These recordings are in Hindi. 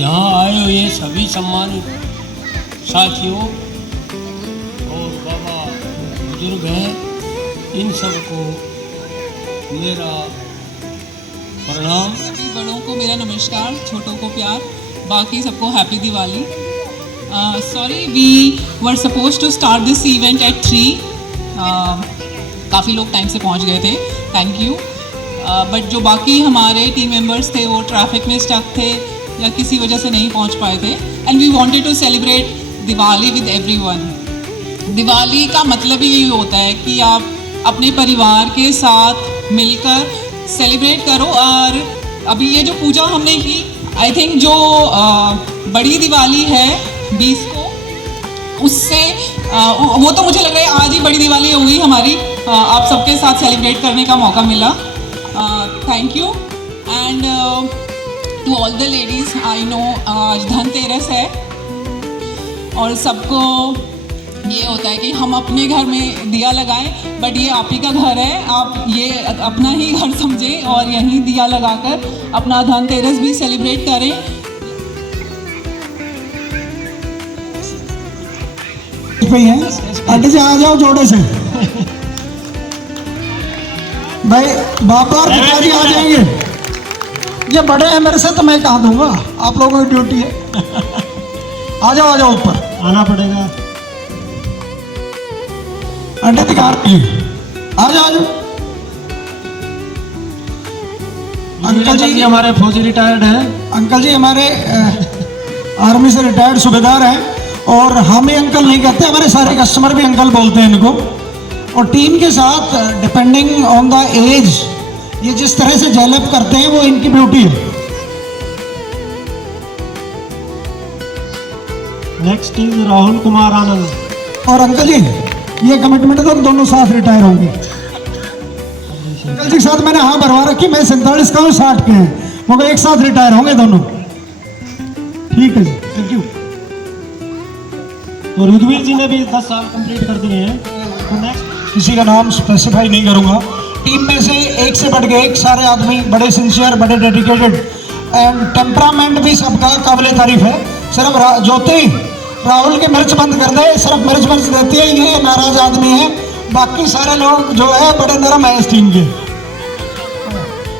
यहाँ आए हुए सभी सम्मानित साथियों और बाबा बुजुर्ग हैं, इन सबको मेरा प्रणाम। सभी बड़ों को मेरा नमस्कार, छोटों को प्यार, बाकी सबको happy Diwali. Sorry, we were suppose to start this event at 3। काफ़ी लोग टाइम से पहुंच गए थे, थैंक यू। बट जो बाकी हमारे टीम मेंबर्स थे वो ट्रैफिक में स्टक थे या किसी वजह से नहीं पहुंच पाए थे। And we wanted to celebrate Diwali with everyone. Diwali का मतलब ही यही होता है कि आप अपने परिवार के साथ मिलकर सेलिब्रेट करो। और अभी ये जो पूजा हमने की, आई थिंक जो बड़ी दिवाली है 20 को, उससे वो तो मुझे लग रहा है आज ही बड़ी दिवाली होगी हमारी। आप सबके साथ सेलिब्रेट करने का मौका मिला, thank you. And to all the ladies, I know आज धनतेरस है और सबको ये होता है कि हम अपने घर में दिया लगाएं, बट ये आप ही का घर है, आप ये अपना ही घर समझें और यहीं दिया लगाकर अपना धनतेरस भी सेलिब्रेट करें। आंटी जी आ जाओ जोड़े से। भाई बाबा और पिताजी आ जाएंगे। ये बड़े हैं मेरे से तो मैं कहा दूंगा, आप लोगों की ड्यूटी है। आ जाओ ऊपर आना पड़ेगा। अंडे दिखा आ जाओ। अंकल जी हमारे फौजी रिटायर्ड हैं। अंकल जी हमारे आर्मी से रिटायर्ड सूबेदार हैं और हम ही अंकल नहीं कहते, हमारे सारे कस्टमर भी अंकल बोलते हैं इनको। और टीम के साथ डिपेंडिंग ऑन द एज ये जिस तरह से डेवलप करते हैं वो इनकी ब्यूटी है। Next is Rahul Kumar Anand. और अंकल जी ये कमिटमेंट है तो दोनों साथ रिटायर होंगे। अंकल जी के साथ मैंने हाँ भरवा रखी, मैं 47 का हूँ, 60 के हैं, मगर एक साथ रिटायर होंगे दोनों। ठीक है जी, थैंक यू। और रुद्रवीर जी ने भी 10 साल कंप्लीट कर दिए हैं। तो नेक्स्ट किसी का नाम स्पेसिफाई नहीं करूंगा। टीम में से एक से बढ़ के एक सारे आदमी बड़े सिंसियर, बड़े डेडिकेटेड एंड टेम्परामेंट भी सबका काबिल तारीफ है। सिर्फ ज्योति राहुल के मिर्च बंद कर दे, सिर्फ मिर्च देती है, ये नाराज आदमी है। बाकी सारे लोग जो है बड़े नरम है इस टीम के।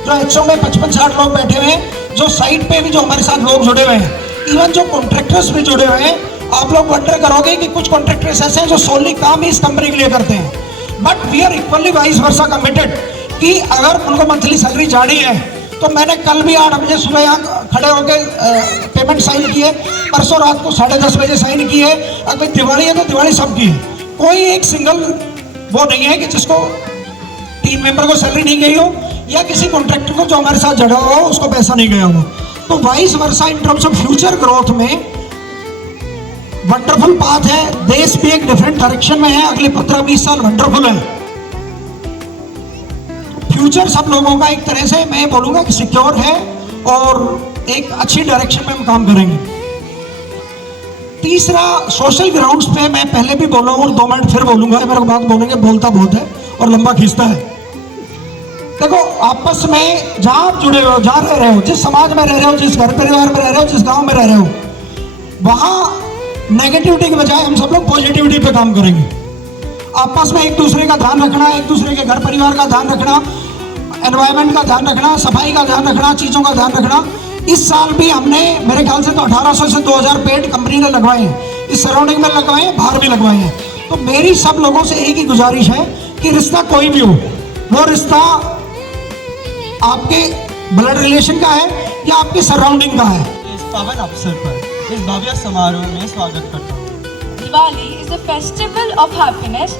जो एचओ में 55-60 लोग बैठे हुए हैं, जो साइट पे भी जो हमारे साथ लोग जुड़े हुए हैं, इवन जो कॉन्ट्रैक्टर्स भी जुड़े हुए हैं। आप लोग वंडर करोगे कि कुछ कॉन्ट्रैक्टर्स ऐसे हैं जो सोली काम ही इस कंपनी के लिए करते हैं, but we are equally vice versa committed कि अगर उनको मंथली सैलरी जानी है तो मैंने कल भी 8 बजे सुबह यहाँ खड़े होकर पेमेंट साइन किए, परसों रात को 10:30 बजे साइन किए। अगर दिवाली है तो दिवाली सबकी है, कोई एक सिंगल वो नहीं है कि जिसको टीम मेंबर को सैलरी नहीं गई हो या किसी कॉन्ट्रैक्टर को जो हमारे साथ जुड़ा हुआ हो उसको पैसा नहीं गया हो। तो vice versa in terms of future growth में वंडरफुल पाथ है। देश भी एक डिफरेंट डायरेक्शन में है, अगले 15-20 साल वंडरफुल है। फ्यूचर सब लोगों का एक तरह से मैं बोलूंगा कि सिक्योर है और एक अच्छी डायरेक्शन में हम काम करेंगे। तीसरा, सोशल ग्राउंड्स पे मैं पहले भी बोला हूँ और 2 मिनट फिर बोलूंगा, मेरे को बात बोलेंगे, बोलता बहुत है और लंबा खींचता है। देखो, आपस में जहां आप जुड़े हो, जहां रह रहे हो, जिस समाज में रह रहे हो, जिस घर परिवार में रह रहे हो, जिस गांव में रह रहे हो, वहां नेगेटिविटी के बजाय हम सब लोग पॉजिटिविटी पे काम करेंगे। आपस में एक दूसरे का ध्यान रखना, एक दूसरे के घर परिवार का ध्यान रखना, एनवायरनमेंट का ध्यान रखना, सफाई का ध्यान रखना, चीज़ों का ध्यान रखना। इस साल भी हमने मेरे ख्याल से तो 1800 से 2000 पेड़ कंपनी ने लगवाए हैं, इस सराउंडिंग में लगवाए हैं, बाहर भी लगवाए हैं। तो मेरी सब लोगों से एक ही गुजारिश है कि रिश्ता कोई भी हो, वो रिश्ता आपके ब्लड रिलेशन का है या आपके सराउंडिंग का है। इस पावन अवसर पर इस भव्य समारोह में स्वागत करता हूँ। Diwali is a festival of happiness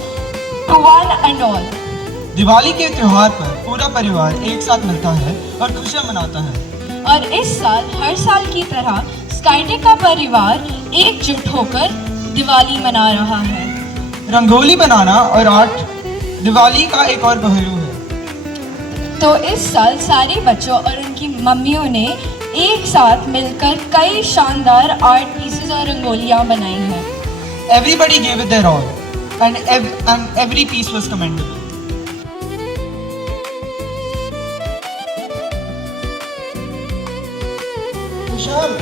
to one and all. Diwali के त्योहार पर पूरा परिवार एक साथ मिलता है और खुशियाँ मनाता है। और इस साल हर साल की तरह स्काईटेक का परिवार एकजुट होकर दिवाली मना रहा है। रंगोली बनाना और आर्ट दिवाली का एक और पहलू है। तो इस साल सारे बच्चों और उनकी मम्मियों ने एक साथ मिलकर कई शानदार आर्ट पीसेस और रंगोलियाँ बनाई हैं। Everybody gave it their all, and every piece was commendable. Vishal